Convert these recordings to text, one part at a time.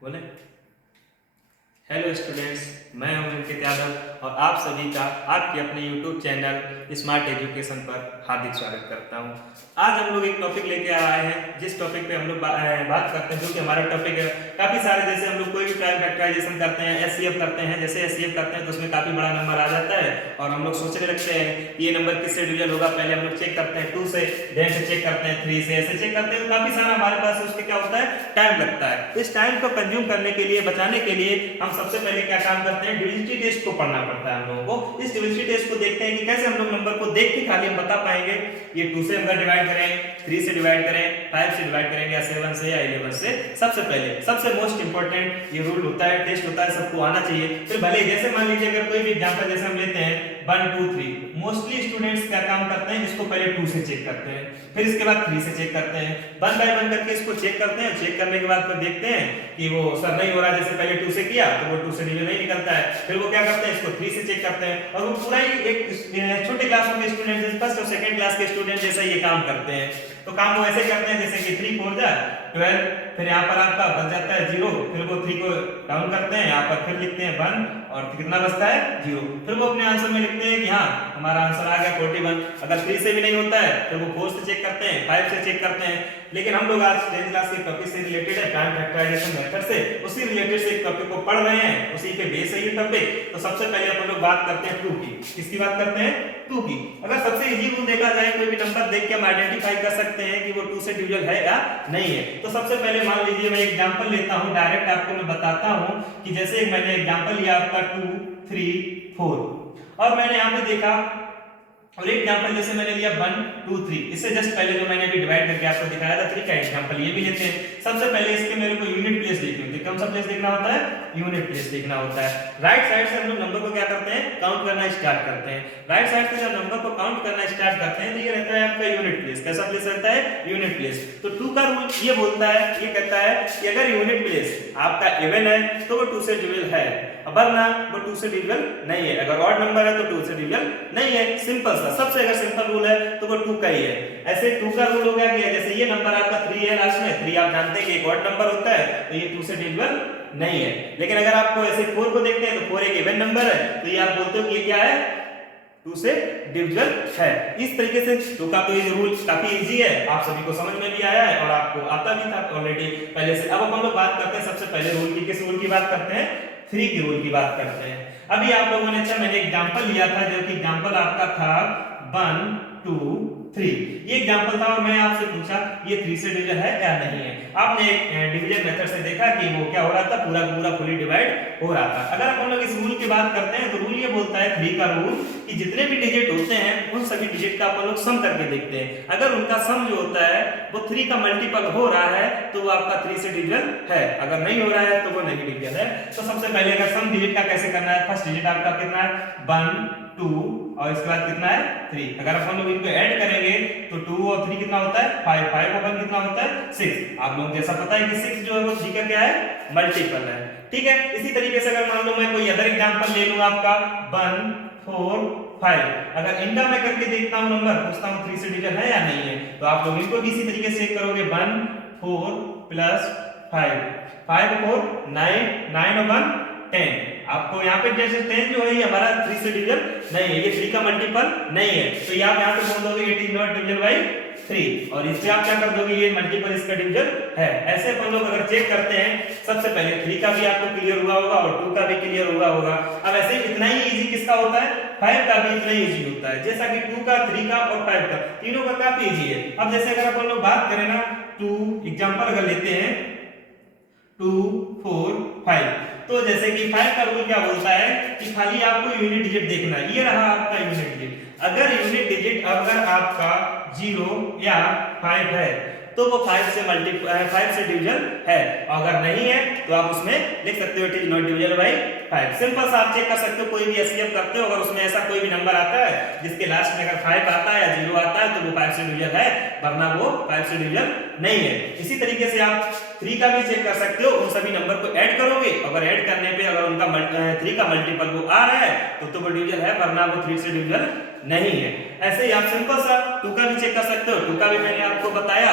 बोले। Hello students, मैं हूं अंकित यादव और आप सभी का आपके अपने यूट्यूब चैनल स्मार्ट एजुकेशन पर हार्दिक स्वागत करता हूं। आज हम लोग एक टॉपिक लेके आए हैं, जिस टॉपिक पे हम लोग बात करते हैं, जो कि हमारा टॉपिक है। काफ़ी सारे, जैसे हम लोग कोई भी टाइम फैक्टराइजेशन करते हैं, एचसीएफ करते हैं, जैसे एचसीएफ करते हैं तो उसमें काफ़ी बड़ा नंबर आ जाता है और हम लोग सोचने लगते हैं कि ये नंबर किससे डिविजन होगा। पहले हम लोग चेक करते हैं 2 से, देन से चेक करते हैं 3 से, ऐसे चेक करते हैं तो काफ़ी सारा हमारे पास उसके क्या होता है, टाइम लगता है। इस टाइम को कंज्यूम करने के लिए, बचाने के लिए हम सबसे पहले क्या काम करते हैं, डिविजिबिलिटी टेस्ट को पढ़ना पड़ता है हम लोगों को। इस डिविजिबिलिटी टेस्ट को देखते हैं कि कैसे हम लोग नंबर को देख के खाली हम बता पाएंगे ये 2 से अगर डिवाइड करें, 3 से डिवाइड करें, 5 से डिवाइड करेंगे या 7 से या 11 से। सबसे पहले सबसे मोस्ट इंपॉर्टेंट ये रूल होता है, टेस्ट होता है, सबको आना चाहिए। फिर भले जैसे मान लीजिए अगर कोई भी एग्जांपल जैसे हम लेते हैं 1 2 3, मोस्टली स्टूडेंट्स क्या काम करते हैं, इसको पहले 2 से चेक करते हैं, फिर इसके बाद 3 से चेक करते हैं, 1 बाय 1 करके इसको चेक करते हैं। चेक करने के बाद फिर देखते हैं कि वो सर नहीं हो रहा, जैसे पहले 2 से किया तो वो 2 से डिवीजन नहीं निकलता है, फिर वो क्या करते हैं, इसको 3 से चेक करते हैं। और वो पूरा ही एक छोटे क्लासों के स्टूडेंट जैसे फर्स्ट और सेकंड क्लास के स्टूडेंट जैसा ये काम करते हैं। तो काम वो ऐसे करते हैं जैसे कि 3 4 जा 12, फिर यहाँ पर आपका बच जाता है 0, फिर वो 3 को डाउन करते हैं, यहाँ पर फिर लिखते हैं 1 और कितना बचता है 0, फिर वो अपने आंसर में लिखते हैं कि हाँ हमारा आंसर आ गया 41। अगर 3 से भी नहीं होता है फिर वो 4 से चेक करते हैं, 5 से चेक करते हैं। लेकिन हम लोग आज 10th क्लास के टॉपिक से रिलेटेड है, टाइम फैक्टराइजेशन मेथड से, उसी रिलेटेड से एक टॉपिक को पढ़ रहे हैं, उसी पे बेस है ये टॉपिक। तो सबसे पहले अपन लोग बात करते हैं 2 की। किसकी बात करते हैं? 2 की। अगर सबसे इजी रूल देखा जाए, कोई भी नंबर देख के हम आइडेंटिफाई कर सकते हैं कि वो 2 से डिविजन है या नहीं है। तो सबसे पहले मान लीजिए मैं एग्जांपल लेता हूं, डायरेक्ट आपको मैं बताता हूं कि जैसे मैंने एग्जांपल लिया आपका 2 3 4 और मैंने यहां पे देखा, और एक एग्जांपल जैसे मैंने लिया 1 2 3, इससे जस्ट पहले जो मैंने अभी डिवाइड करके आपको दिखाया था 3 का एग्जांपल ये भी लेते हैं। सबसे पहले इसके मेरे को यूनिट प्लेस देखनी होती है। कौन सा प्लेस देखना होता है? यूनिट प्लेस देखना होता है। राइट साइड से हम लोग नंबर को क्या करते हैं, काउंट करना स्टार्ट करते हैं। राइट साइड से जब नंबर को काउंट करना स्टार्ट करते हैं तो ये रहता है आपका यूनिट प्लेस। कैसा प्लेस रहता है? Unit place. तो 2 का रूल ये बोलता है, ये कहता है कि अगर यूनिट प्लेस आपका इवन है तो वो 2 से डिविजिबल है, वरना वो 2 से डिविजिबल नहीं है। अगर ऑड नंबर है तो 2 से डिविजिबल नहीं है। सिंपल सा, सबसे अगर सिंपल रूल है तो वो 2 का ही है। ऐसे 2 का रूल हो गया कि जैसे ये नंबर आपका 3 है, लास्ट में 3 आप जानते हैं कि एक ऑड नंबर होता है, तो ये 2 से डिविजिबल नहीं है। लेकिन अगर आपको ऐसे 4 को देखते हैं तो 4 एक इवन नंबर है, तो ये आप बोलते हो कि ये क्या है, 2 से डिविजिबल है। इस तरीके से 2 का तो ये रूल काफी इजी है, आप सभी को समझ में भी आया है और आपको आता भी था ऑलरेडी पहले से। अब हम लोग बात करते हैं सबसे पहले रूल की। किस रूल की बात करते हैं? 3 की रूल की बात करते हैं। अभी आप लोगों ने, अच्छा मैंने एग्जांपल लिया था, जो कि एग्जांपल आपका था 1 2 3, ये एग्जांपल था और मैं आपसे पूछा ये 3 से डिवीजन है या नहीं है। आपने एक डिवीजन मेथड से देखा कि वो क्या हो रहा था, पूरा पूरा फुली डिवाइड हो रहा था। अगर अपन लोग इस रूल की बात करते हैं तो रूल ये बोलता है, 3 का रूल, कि जितने भी डिजिट होते हैं उन सभी डिजिट का अपन लोग सम करके देखते हैं। अगर उनका सम जो होता है वो 3 का मल्टीपल हो रहा है तो वो आपका 3 से डिवीजन है, अगर नहीं हो रहा है तो वो नहीं डिवीजन है। तो सबसे पहले अगर सम डिजिट का कैसे करना है, फर्स्ट डिजिट आपका कितना है 1 2 और इसके बाद कितना है 3। अगर अपन लोग इनको ऐड करेंगे तो 2 और 3 कितना होता है 5, 5 और 1 कितना होता है 6। आप लोगों को जैसा पता है कि 6 जो है वो 3 का क्या है, मल्टीपल है। ठीक है, इसी तरीके से अगर मान लो मैं कोई अदर एग्जांपल ले लूं आपका 1 4 5, अगर इनका मैं करके देखता हूं नंबर, पूछता हूं 3 से डिवीजन है या नहीं है, तो आप लोग इनको भी इसी तरीके से करोगे 1 4 प्लस 5 5 4 9 9 और 1 10। आपको यहाँ पे जैसे 10 जो है ये हमारा 3 से डिवीजन नहीं है, ये 3 का मल्टीपल नहीं है, तो ये आप यहाँ पे बोल दोगे it is not divisible by 3, और इससे आप क्या कर दोगे, ये मल्टीपल इसका डिवीजन है। ऐसे अपन लोग अगर चेक करते हैं, सबसे पहले 3 का भी आपको क्लियर हुआ होगा और 2 का भी क्लियर हुआ होगा। अब ऐसे इतना ही इजी किसका होता है, 5 का भी इतना ही इजी होता है, जैसा कि 2 का 3 का और 5 का, तीनों का काफी इजी है। अब जैसे अगर अपन लोग बात करें ना, 2 एग्जांपल अगर लेते हैं 2 4 5, तो जैसे कि 5 का रूल क्या बोलता है कि खाली आपको यूनिट डिजिट देखना है। ये रहा आपका यूनिट डिजिट। अगर यूनिट डिजिट अगर आपका 0 या 5 है तो वो 5 से डिवीजन है, अगर नहीं है तो आप उसमें लिख सकते हो it is not divisible by 5। Simple सा आप चेक कर सकते हो, कोई भी एचसीएफ करते हो, अगर उसमें ऐसा कोई भी नंबर आता है जिसके लास्ट में अगर 5 आता है या 0 आता है तो वो 5 से डिविजिबल है, वरना वो 5 से डिविजिबल नहीं है। इसी तरीके से आप 3 का भी चेक कर सकते हो, उन सभी नंबर को ऐड करोगे, अगर ऐड करने पे अगर उनका 3 का मल्टीपल वो आ रहा है तो वो डिविजिबल है, वरना वो 3 से डिविजिबल नहीं है। ऐसे ही आप सिंपल सा 2 का भी चेक कर सकते हो। 2 का भी मैंने आपको बताया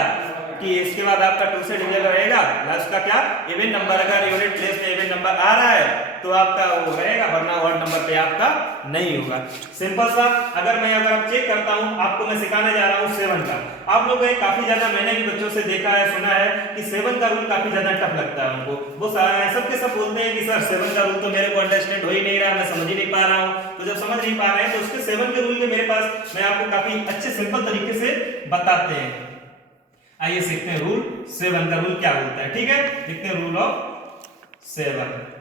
कि इसके बाद आपका 2 से डिविजन रहेगा, प्लस का क्या इवन नंबर, अगर यूनिट प्लेस में इवन नंबर आ रहा है तो आपका वो रहेगा, वरना ऑड नंबर पे आपका नहीं होगा। सिंपल सा। अगर आप चेक करता हूं, आपको मैं सिखाने जा रहा हूं 7 का। आप लोगों को काफी ज्यादा मैंने भी बच्चों से देखा है, सुना है कि 7 का रूल काफी ज्यादा टफ लगता है उनको। वो सबके सब बोलते हैं कि सर 7 का रूल तो मेरे को अंडरस्टैंड हो ही नहीं रहा, मैं समझ ही नहीं पा रहा हूं। तो जब समझ नहीं पा रहे हैं तो उसके 7 के रूल के मेरे पास मैं आपको काफी अच्छे सिंपल तरीके से बताते हैं। आइए सीखते हैं रूल 7 का रूल क्या बोलता है। ठीक है, देखते हैं रूल ऑफ 7।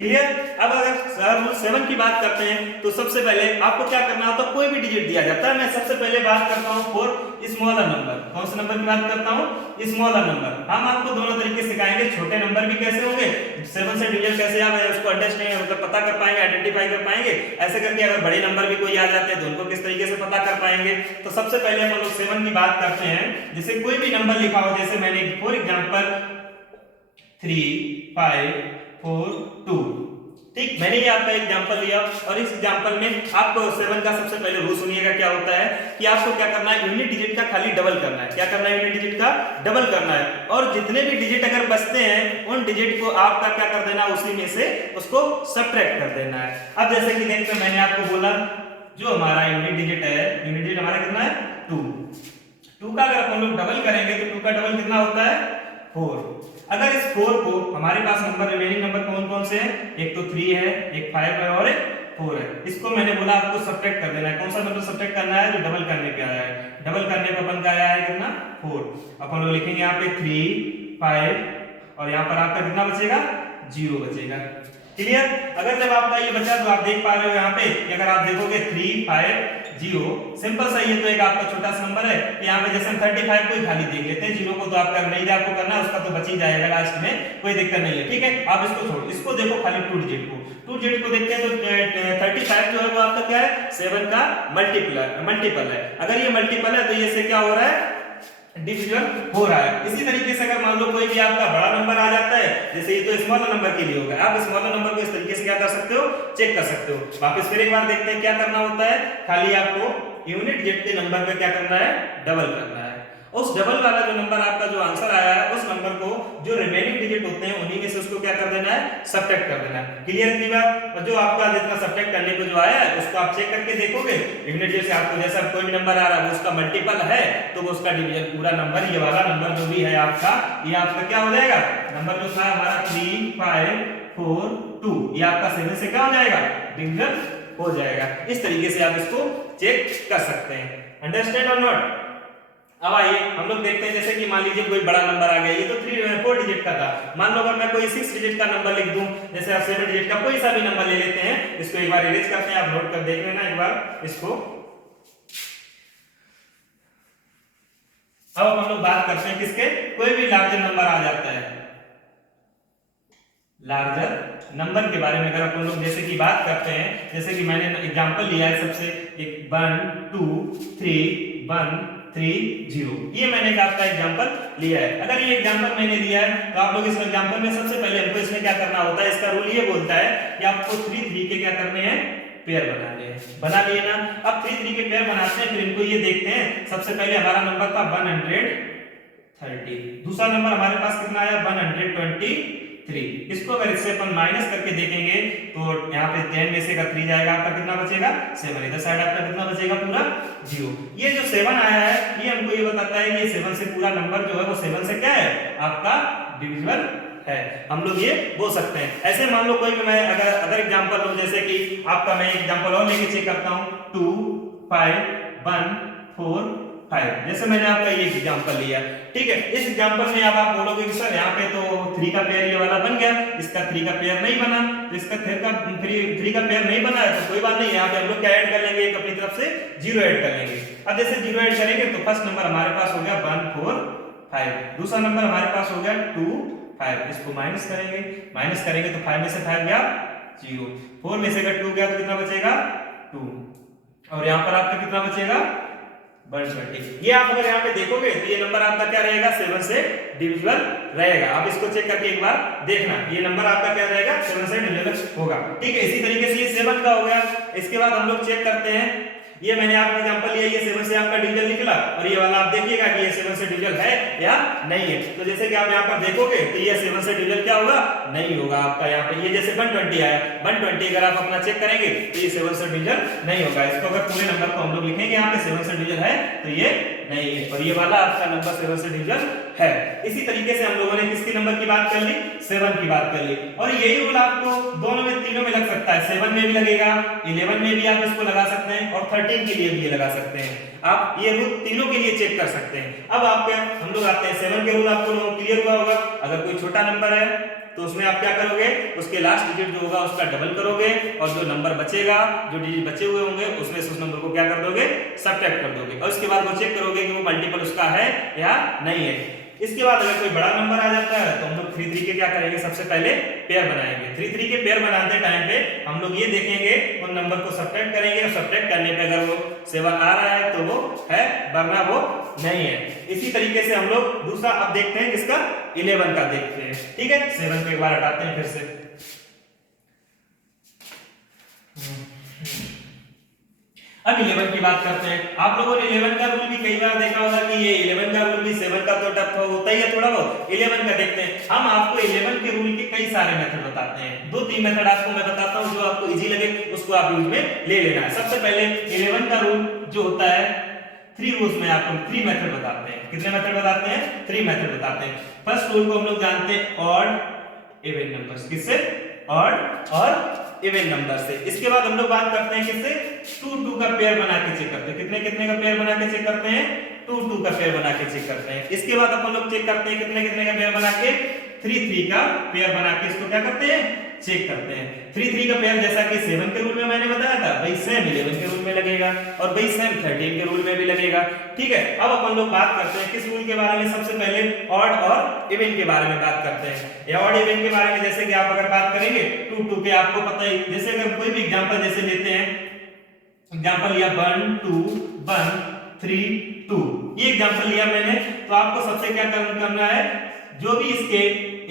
क्लियर। अब अगर रूल 7 की बात करते हैं तो सबसे पहले आपको क्या करना होता है, कोई भी डिजिट दिया जाता है, मैं सबसे पहले बात करता हूं फॉर स्मॉलर नंबर। कौन से नंबर की बात करता हूं, स्मॉलर नंबर। हम आपको दोनों तरीके सिखाएंगे, छोटे नंबर भी कैसे होंगे, 7 से डिवीजन कैसे आप उसको अंडरस्टैंड मतलब पता कर पाएंगे, आइडेंटिफाई कर पाएंगे, ऐसे करके अगर बड़े नंबर भी कोई आ जाते हैं तो उनको किस तरीके से पता कर पाएंगे। तो सबसे पहले हम लोग 7 की बात करते हैं। जैसे कोई भी नंबर लिखा हो, जैसे मैंने फॉर एग्जांपल 3 5 4 2, ठीक, मैंने ये आपका एग्जांपल लिया और इस एग्जांपल में आपको 7 का सबसे पहले रूल सुनिएगा क्या होता है कि आपको क्या करना है, यूनिट डिजिट का खाली डबल करना है। क्या करना है, यूनिट डिजिट का डबल करना है, और जितने भी डिजिट अगर बचते हैं उन डिजिट को आपका क्या कर देना, उसी में से उसको सबट्रैक्ट कर देना है। अब जैसे कि देखते हैं, मैंने आपको बोला जो हमारा यूनिट डिजिट है, यूनिट डिजिट हमारा कितना है 2 का अगर अपन लोग डबल करेंगे तो 2 का डबल कितना होता है 4। अगर इस 4 को हमारे पास नंबर रिमेनिंग नंबर कौन कौन से हैं, एक तो 3 है, एक 5 है और एक 4 है। इसको मैंने बोला आपको सबट्रैक्ट कर देना है। कौन सा नंबर सबट्रैक्ट करना है, जो डबल करने पे आया है। डबल करने पे अपन का आया है कितना 4। अपन लोग लिखेंगे यहाँ पे 3 5 और यहाँ पर आपका कितना बचेगा 0 बचेगा। क्लियर। अगर जब आपका ये बचा तो आप देख पा रहे हो यहाँ पे कि अगर आप देखोगे 3 5 0, सिंपल सा, ये तो एक आपका छोटा सा नंबर है। यहाँ पे जैसे हम 35 को ही खाली देख लेते हैं, 0 को तो आप कर नहीं दे, आपको करना है उसका तो बच ही जाएगा लास्ट में, कोई दिक्कत नहीं है। ठीक है, आप इसको छोड़ो, इसको देखो खाली 2 डिजिट को देखते हैं तो 35 जो है वो आपका क्या है 7 का मल्टीपल है। अगर ये मल्टीपल है तो ये से क्या हो रहा है, डिविजन हो रहा है। इसी तरीके से अगर मान लो कोई भी आपका बड़ा नंबर आ जाता है, जैसे ये तो स्मॉलर नंबर के लिए होगा, आप स्मॉलर नंबर को इस तरीके से क्या कर सकते हो, चेक कर सकते हो। वापस फिर एक बार देखते हैं क्या करना होता है, खाली आपको यूनिट डिजिट के नंबर पे क्या करना है, डबल करना है। उस डबल वाला जो नंबर आपका जो आंसर आया है, उस नंबर को जो रिमेनिंग डिजिट होते हैं उन्हीं में से उसको क्या कर देना है, सबट्रैक्ट कर देना है। क्लियर की बात। और जो आपका जितना सबट्रैक्ट करने पे जो आया है उसको आप चेक करके देखोगे, यूनिट जैसे आपको जैसा कोई भी नंबर आ रहा है वो उसका मल्टीपल है तो वो उसका डिवीजन पूरा नंबर, ये वाला नंबर जो भी है आपका, ये आपका क्या हो जाएगा, नंबर जो था हमारा 3 5 4 2, ये आपका 7 से क्या हो जाएगा, डिवीजन हो जाएगा। इस तरीके से आप इसको चेक कर सकते हैं। अंडरस्टैंड और नॉट। अब आइए हम लोग देखते हैं, जैसे कि मान लीजिए कोई बड़ा नंबर आ गया, ये तो 4 डिजिट का था। मान लो अगर मैं कोई 6 डिजिट का नंबर लिख दूं, जैसे आप 7 डिजिट का कोई सा भी नंबर ले लेते हैं, इसको एक बार इरेज करते हैं, आप नोट कर देख लेना एक बार इसको। अब हम लोग बात करते हैं किसके, कोई भी लार्जर नंबर आ जाता है, लार्जर नंबर के बारे में अगर अपन लोग जैसे कि बात करते हैं, जैसे कि मैंने एग्जांपल लिया है सबसे, एक 1 2 3 1 3 0, ये मैंने आपका एग्जांपल लिया है। अगर ये एग्जांपल मैंने लिया है तो आप लोग इस एग्जांपल में सबसे पहले हमको इसमें क्या करना होता है, इसका रूल ये बोलता है कि आपको 3 3 के क्या करने हैं, पेयर बनाने हैं। बना लिए ना। अब 3 3 के पेयर बनाते हैं, फिर इनको ये देखते हैं। सबसे पहले हमारा नंबर था 130, दूसरा नंबर हमारे पास कितना आया 123। इसको अगर इससे अपन माइनस करके देखेंगे तो यहाँ पे 10 में से अगर 3 जाएगा आपका कितना बचेगा 7, इधर साइड आपका कितना बचेगा पूरा 0। ये जो 7 आया है ये हमको ये बताता है कि ये 7 से पूरा नंबर जो है वो 7 से क्या है, आपका डिविजिबल है। हम लोग ये बोल सकते हैं। ऐसे मान लो कोई भी मैं अगर एग्जांपल लूं, जैसे कि आपका मैं एग्जांपल और लेके चेक करता हूं, 2 5 1 4 5, जैसे मैंने आपका ये एग्जांपल लिया, ठीक है। इस एग्जांपल में अब आप बोलोगे कि सर यहाँ पे तो 3 का पेयर ये वाला बन गया, इसका 3 का पेयर नहीं बना, तो इसका 3 का पेयर नहीं बना है तो कोई बात नहीं, यहाँ पे हम लोग क्या ऐड कर लेंगे, एक अपनी तरफ से 0 ऐड कर लेंगे। अब जैसे 0 ऐड करेंगे तो फर्स्ट नंबर हमारे पास हो गया 1 4 5, दूसरा नंबर हमारे पास हो गया 2 5, इसको माइनस करेंगे तो 5 में से 5 गया 0, 4 में से अगर 2 गया तो कितना बचेगा 2, और यहाँ पर आपका कितना बचेगा 120। ये आप अगर यहाँ पे देखोगे तो ये नंबर आपका क्या रहेगा, 7 से डिविजिबल रहेगा। आप इसको चेक करके एक बार देखना, ये नंबर आपका क्या रहेगा 7 से डिविजिबल होगा, ठीक है। इसी तरीके से ये 7 का हो गया। इसके बाद हम लोग चेक करते हैं ये मैंने आपका एग्जांपल लिया, ये 7 से आपका डिवीजन निकला और ये वाला आप देखिएगा कि ये 7 से डिवीजन है या नहीं है। तो जैसे कि आप यहाँ पर देखोगे तो ये 7 से डिवीजन क्या होगा, नहीं होगा आपका। यहाँ पे ये जैसे 120 आया, 120 अगर आप अपना चेक करेंगे तो ये 7 से डिवीजन नहीं होगा। इसको अगर पूरे नंबर को हम लोग लिखेंगे यहाँ पे 7 से डिवीजन है तो ये नहीं है, और ये वाला आपका नंबर 7 से डिवीजन है। इसी तरीके से हम लोगों ने किसकी नंबर की बात कर ली, 7 की बात कर ली। और यही रूल आपको दोनों में, तीनों में लग सकता है, 7 में भी लगेगा, 11 में भी आप इसको लगा सकते हैं और 13 के लिए भी ये लगा सकते हैं। आप ये रूल तीनों के लिए चेक कर सकते हैं। अब आपके हम लोग आते हैं 7 के रूल, आपको क्लियर हुआ होगा। अगर कोई छोटा नंबर है तो उसमें आप क्या करोगे, उसके लास्ट डिजिट जो होगा उसका डबल करोगे और जो नंबर बचेगा, जो डिजिट बचे हुए होंगे उसमें से उस नंबर को क्या कर दोगे, सब्ट्रैक्ट कर दोगे और उसके बाद वो चेक करोगे कि वो मल्टीपल उसका है या नहीं है। इसके बाद अगर कोई बड़ा नंबर आ जाता है तो हम लोग 3 3 के क्या करेंगे, सबसे पहले पेयर बनाएंगे। 3 3 के पेयर बनाते टाइम पे हम लोग ये देखेंगे, उन नंबर को सब्ट्रैक्ट करेंगे और सब्ट्रैक्ट करने पे अगर वो 7 आ रहा है तो वो है, वरना वो नहीं है। इसी तरीके से हम लोग दूसरा अब देखते हैं किसका, 11 का देखते हैं। ठीक है, 7 को एक बार हटाते हैं फिर से। अब 11 की बात करते हैं। आप लोगों ने 11 का रूल भी कई बार देखा होगा कि ये 11 का रूल भी 7 का तो टफ होता ही है थोड़ा बहुत। 11 का देखते हैं। हम आपको 11 के रूल के कई सारे मेथड बताते हैं, 2-3 मेथड आपको मैं बताता हूं, जो आपको इजी लगे उसको आप यूज में ले लेना है। सबसे पहले 11 का रूल जो होता है, 3 रूल्स में आपको 3 मेथड बताते हैं। कितने मेथड बताते हैं, 3 मेथड बताते हैं। फर्स्ट रूल को हम लोग जानते हैं ऑड इवन नंबर्स, किससे, ऑड और इवन नंबर से। इसके बाद हम लोग बात करते हैं किससे, 2 2 का पेयर बना के चेक करते हैं। कितने कितने का पेयर बना के चेक करते हैं, 2 2 का पेयर बना के चेक करते हैं। इसके बाद अपन लोग चेक करते हैं कितने कितने का पेयर बना के, 3 3 का पेयर बना के इसको क्या करते हैं, चेक करते हैं। 3 3 का पेयर जैसा कि 7 के रूल में मैंने बताया था, वही सेम 11 के रूल में लगेगा और वही सेम 13 के रूल में भी लगेगा। ठीक है, अब अपन लोग बात करते हैं किस रूल के बारे में, सबसे पहले ऑड और इवन के बारे में बात करते हैं। ये ऑड इवन के बारे में जैसे कि आप अगर बात करेंगे 2 2 के, आपको पता ही, जैसे अगर कोई भी एग्जांपल जैसे लेते हैं, एग्जांपल लिया 1 2 1 3 2, ये एग्जांपल लिया मैंने, तो आपको सबसे क्या करना है, जो भी इसके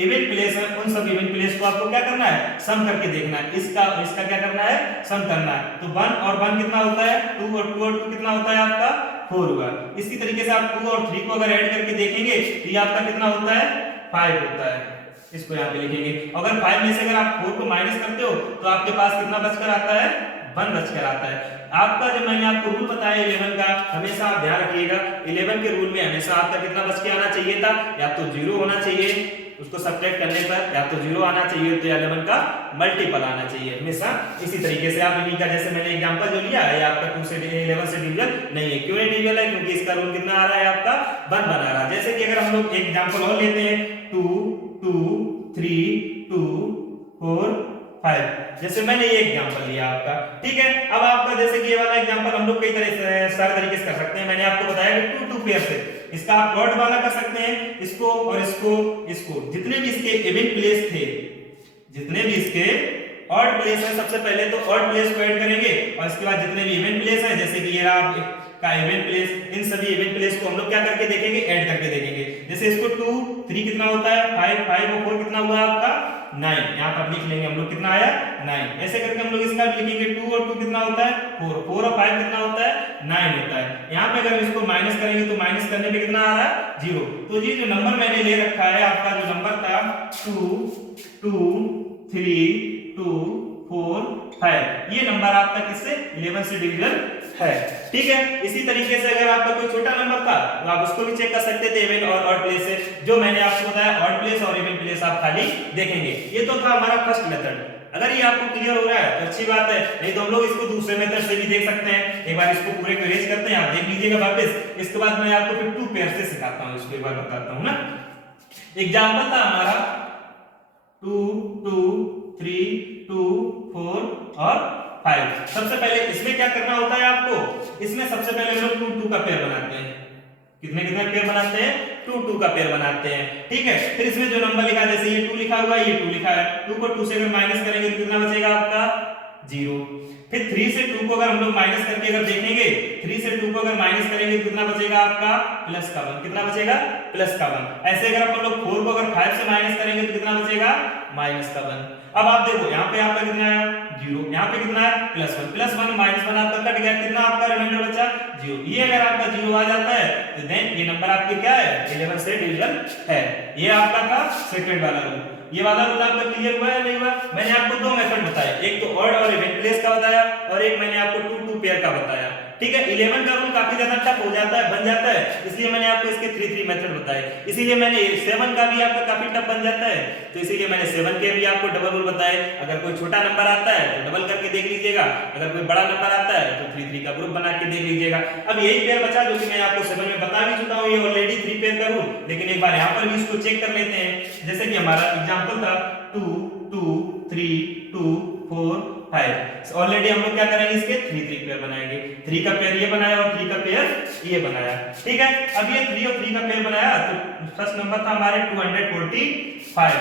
इवन प्लेस है उन सब इवन प्लेस को आपको क्या करना है, सम करके देखना है। इसका इसका क्या करना है, सम करना है। तो 1 और 1 कितना होता है, 2 और 2 और 2 कितना होता है आपका, 4 हुआ। इसी तरीके से आप 2 और 3 को अगर ऐड करके देखेंगे तो ये आपका कितना होता है, 5 होता है। इसको यहाँ पे लिखेंगे। अगर 5 में से अगर आप 4 को माइनस करते हो तो आपके पास कितना बचकर आता है, 1 बचकर आता है। आपका जो मैंने आपको रूल बताया 11 का, हमेशा आप ध्यान रखिएगा, 11 के रूल में हमेशा आपका कितना बच के आना चाहिए था, या तो 0 होना चाहिए, उसको सब्ट्रैक्ट करने पर या तो 0 आना चाहिए, तो 11 का मल्टीपल आना चाहिए हमेशा। इसी तरीके से आप इन्हीं का, जैसे मैंने एग्जांपल जो लिया है, आपका 2 से 11 से डिवीजन नहीं है। क्यों नहीं डिवीजन है, क्योंकि इसका रूल कितना आ रहा है आपका, 1 बना रहा है। जैसे कि अगर हम लोग एक एग्जांपल और लेते हैं, 2 2 3 2 4 5, जैसे मैंने ये एग्जांपल लिया आपका। ठीक है, अब आपका जैसे कि ये वाला एग्जांपल हम लोग कई तरह से, सारे तरीके से कर सकते हैं। मैंने आपको बताया कि 2 2 पेयर से इसका आप ऑड वाला कर सकते हैं, इसको और इसको, जितने भी इसके इवन प्लेस थे, जितने भी इसके ऑड प्लेस है, सबसे पहले तो ऑड प्लेस को ऐड करेंगे और इसके बाद जितने भी इवन प्लेस है, जैसे कि ये रहा का इवन प्लेस, इन सभी इवन प्लेस को हम लोग क्या करके देखेंगे, ऐड करके देखेंगे। जैसे इसको 2 3 कितना होता है, 5 5 और 4 कितना हुआ आपका, 9। यहाँ पर लिख लेंगे हम लोग, कितना आया, 9। ऐसे करके हम लोग इसका भी लिखेंगे, 2 और 2 कितना होता है, 4 4 और 5 कितना होता है, 9 होता है। यहाँ पे अगर इसको माइनस करेंगे तो माइनस करने पे कितना आ रहा है, 0। तो ये जो नंबर मैंने ले रखा है, आपका जो नंबर था 2 2 3 2 4 5, ये नंबर आपका किससे, 11 से डिवीजन है। ठीक है, इसी तरीके से अगर आपका कोई छोटा नंबर था तो आप उसको भी चेक कर सकते थे, इवन और ऑड प्लेस से। जो मैंने आपको बताया ऑड प्लेस और इवन प्लेस आप खाली देखेंगे। ये तो था हमारा फर्स्ट मेथड। अगर ये आपको क्लियर हो रहा है तो अच्छी बात है, नहीं तो हम लोग इसको दूसरे मेथड से भी देख सकते हैं। एक बार इसको पूरे को इरेज करते हैं, आप देख लीजिएगा वापस। इसके बाद मैं आपको फिर 2 पेयर से सिखाता हूं, इसको एक बार बताता हूं ना। एग्जांपल था हमारा 2 2 3 2 4 और 5। सबसे पहले इसमें क्या करना होता है आपको, इसमें सबसे पहले हम लोग 2 2 का पेयर बनाते हैं। कितने कितने पेयर बनाते हैं, 2 2 का पेयर बनाते हैं। ठीक है, फिर इसमें जो नंबर लिखा है, जैसे ये 2 लिखा हुआ है, ये 2 लिखा है, 2 को 2 से अगर माइनस करेंगे तो कितना बचेगा आपका, 0। फिर 3 से 2 को अगर हम लोग माइनस करके अगर देखेंगे, 3 से 2 को अगर माइनस करेंगे तो कितना बचेगा आपका प्लस का 1, कितना बचेगा प्लस का 1। ऐसे अगर अपन लोग 4 को अगर 5 से माइनस करेंगे तो कितना बचेगा माइनस का 1। अब आप देखो यहाँ पे आपका कितना आया 0, यहाँ पे कितना है प्लस 1, प्लस 1 माइनस 1 आपका कट गया, कितना आपका रिमाइंडर बचा 0। ये अगर आपका 0 आ जाता है तो देन ये नंबर आपके क्या है 11 से डिविजन है। ये आपका था सेकंड वाला रूल। ये वाला रूल आपका क्लियर हुआ है नहीं हुआ? मैंने आपको दो मेथड बताए, एक तो ऑड और इवन प्लेस का बताया और एक मैंने आपको 2 2 पेयर का बताया। ठीक है, 11 का रूल काफी ज्यादा टफ हो जाता है, बन जाता है, इसलिए मैंने आपको इसके 3 3 मेथड बताए। इसीलिए मैंने 7 का भी आपका काफी टफ बन जाता है, तो इसीलिए मैंने 7 के भी आपको डबल रूल बताए। अगर कोई छोटा नंबर आता है तो डबल करके देख लीजिएगा, अगर कोई बड़ा नंबर आता है तो 3 3 का ग्रुप बना के देख लीजिएगा। अब यही पेयर बचा जो कि मैं आपको 7 में बता भी चुका हूं, ये ऑलरेडी 3 पेयर का रूल, लेकिन एक बार यहां पर भी इसको चेक कर लेते हैं। जैसे कि हमारा एग्जांपल था 2 2 3 2 4 5। ऑलरेडी हम लोग क्या करेंगे इसके 3 3 पेयर बनाएंगे। 3 का पेयर ये बनाया और 3 का पेयर ये बनाया। ठीक है, अब ये 3 और 3 का पेयर बनाया तो फर्स्ट नंबर था हमारे 245,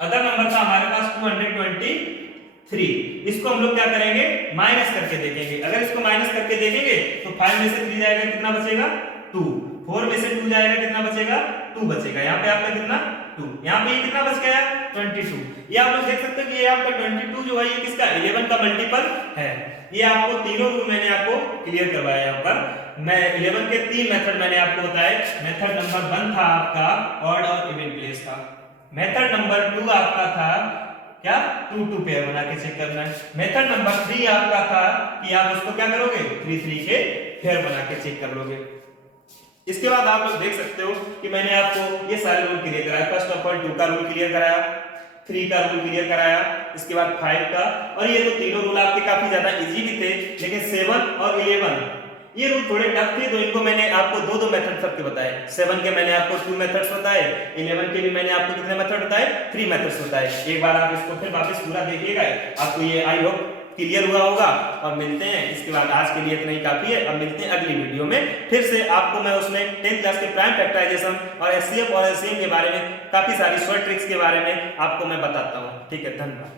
अदर नंबर था हमारे पास 223। इसको हम लोग क्या करेंगे माइनस करके देखेंगे। अगर इसको माइनस करके देखेंगे तो 5 में से 3 जाएगा कितना बचेगा 2, 4 में से 2 जाएगा कितना बचेगा 2 बचेगा। यहाँ पे आपका कितना 2, यहाँ पे ये कितना बच गया 22। ये आप लोग देख सकते हो कि ये आपका 22 जो है ये किसका 11 का मल्टीपल है। ये आपको तीनों रूल मैंने आपको क्लियर करवाया। यहाँ पर मैं 11 के 3 मेथड मैंने आपको बताए। मेथड नंबर 1 था आपका ऑड और इवन प्लेस का। मेथड नंबर 2 आपका था क्या 2 2 पेयर बना के चेक करना है। मेथड नंबर 3 आपका था कि आप उसको क्या करोगे 3 3 के पेयर बना के चेक कर लोगे। इसके बाद आप लोग देख सकते हो कि मैंने आपको ये सारे रूल क्लियर कराया। फर्स्ट ऑफ ऑल 2 का रूल क्लियर कराया, 3 का रूल क्लियर कराया, इसके बाद 5 का, और ये तो तीनों रूल आपके काफी ज्यादा इजी भी थे, लेकिन 7 और 11 ये रूल थोड़े टफ थे, तो इनको मैंने आपको दो दो मेथड सबके बताए। 7 के मैंने आपको 2 मेथड्स बताए, 11 के भी मैंने आपको कितने मेथड बताए 3 मेथड्स बताए। एक बार आप इसको फिर वापस पूरा देखिएगा, आपको ये आई होप क्लियर हुआ होगा। और मिलते हैं, इसके बाद आज के लिए इतना ही काफी है। अब मिलते हैं अगली वीडियो में, फिर से आपको मैं उसमें 10th क्लास के प्राइम फैक्टराइजेशन और एचसीएफ और एलसीएम के बारे में काफी सारी शॉर्ट ट्रिक्स के बारे में आपको मैं बताता हूँ। ठीक है, धन्यवाद।